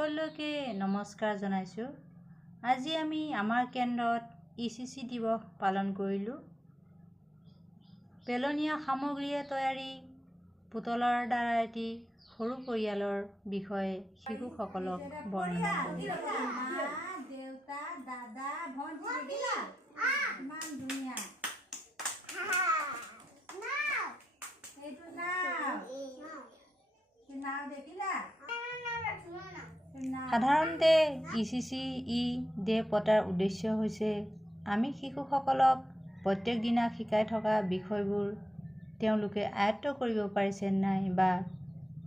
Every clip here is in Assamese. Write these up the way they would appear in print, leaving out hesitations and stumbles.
সকলোকে নমস্কাৰ জনাইছোঁ। আজি আমি আমাৰ কেন্দ্ৰত ECCE দিৱস পালন কৰিলোঁ। পেলনীয়া সামগ্ৰীয়ে তৈয়াৰী পুতলাৰ দ্বাৰা এটি সৰু পৰিয়ালৰ বিষয়ে শিশুসকলক বৰ্ণনা কৰিলোঁ। দেউতা, দাদা, ভণ্টি দেখিলা? ইমান ধুনীয়া। এইটো নাও দেখিলা? সাধাৰণতে ECCE ডে পতাৰ উদ্দেশ্য হৈছে আমি শিশুসকলক প্ৰত্যেক দিনা শিকাই থকা বিষয়বোৰ তেওঁলোকে আয়ত্ত কৰিব পাৰিছে নাই বা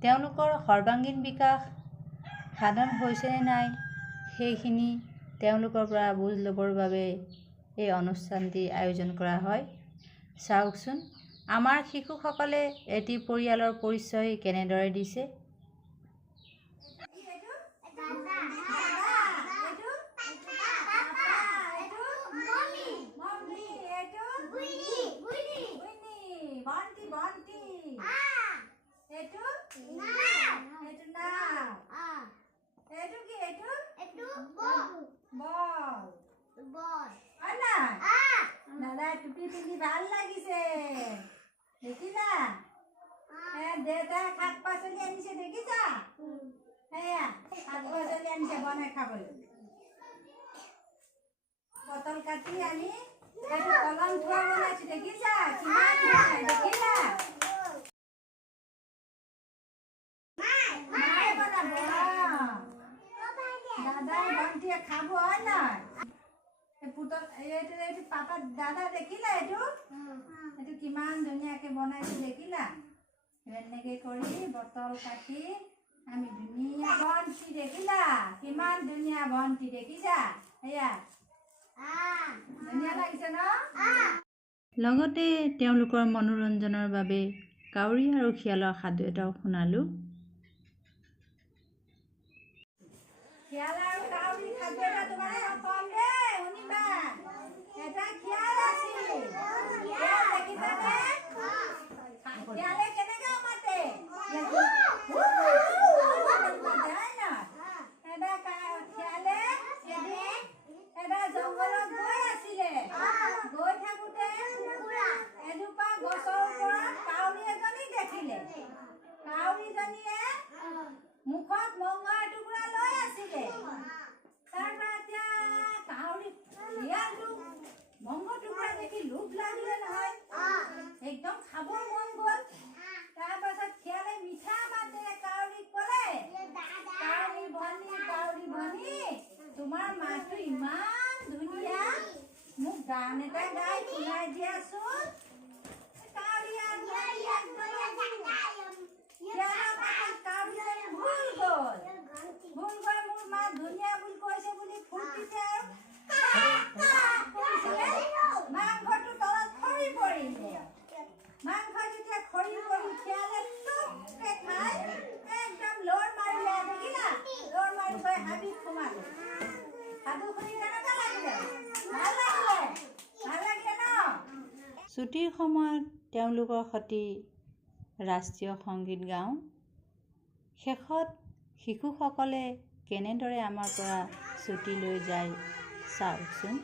তেওঁলোকৰ সৰ্বাংগীন বিকাশ সাধন হৈছে নে নাই সেইখিনি তেওঁলোকৰ পৰা বুজ ল'বৰ বাবে এই অনুষ্ঠানটি আয়োজন কৰা হয়। চাওকচোন আমাৰ শিশুসকলে এটি পৰিয়ালৰ পৰিচয় কেনেদৰে দিছে। দাদা টুপি পিন্ধি ভাল লাগিছে দেখিলা? দেউতাই শাক পাচলি আনিছে দেখিছা? সেয়া শাক পাচলি আনিছে বনাই খাবলৈ। পটল কাটি আনি কলম থোৱা বনাইছো দেখিছা? কিমান দেখিলা? দাদাই ভণ্টিয়ে খাব হয় নহয়? পুতল এইটো পাপা দাদা দেখিলা? এইটো কিমান ধুনীয়াকে বনাইছো দেখিলা? এনেকে কৰি বটল কাটি আমি ধুনীয়া ভণ্টি দেখিলা? কিমান ধুনীয়া ভণ্টি দেখিছা? এয়া ধুনীয়া লাগিছে ন? লগতে তেওঁলোকৰ মনোৰঞ্জনৰ বাবে কাউৰী আৰু শিয়ালৰ সাধু এটাও শুনালোঁ। শিয়াল আৰু কাউৰী সাধু এটা তোমালোকক কম দেই, শুনিবা। এটা শিয়াল আছিল। শিয়াল দেখিছানে? শিয়ালে কেনেকে মাতে? শিয়ালে এটা জংঘলত গৈ আছিলে। গৈ থাকোতে এজোপা গছৰ ওপৰত কাউৰী এজনী দেখিলে। কাউৰীজনীয়ে মুখত মঙহৰ টুকুৰা লৈ আছিলে। তাৰপৰা এতিয়া কাউৰী শিয়ালটো মঙহৰ টুকুৰা দেখি লোভ লাগিলে নহয়, একদম খাব মন গ'ল। তাৰপাছত শিয়ালে মিঠা মাতেৰে কাউৰীক ক'লে, কাউৰী ভনী তোমাৰ মাতটো ইমান ধুনীয়া, মোক গান এটা গাই শুনাই দিয়াচোন। ভুল গৈ মোৰ মা ধুনীয়া বুলি কৈছে বুলি ফুৰ্তিতে মাংসটো তলত খৰি পৰিলে। মাংস যেতিয়া খৰি পৰি শিয়ালে টুপকে খাই একদম লৰ মাৰিলে দেখিলা? লৰ মাৰি গৈ হাবিত সোমালে। সাধু শুনি কেনেকুৱা লাগিলে? ভাল লাগিলে? ভাল লাগিলে ন? ছুটিৰ সময়ত তেওঁলোকৰ সৈতে ৰাষ্ট্ৰীয় সংগীত গাওঁ। শেষত শিশুসকলে কেনেদৰে আমাৰ পৰা ছুটি লৈ যায় চাওকচোন।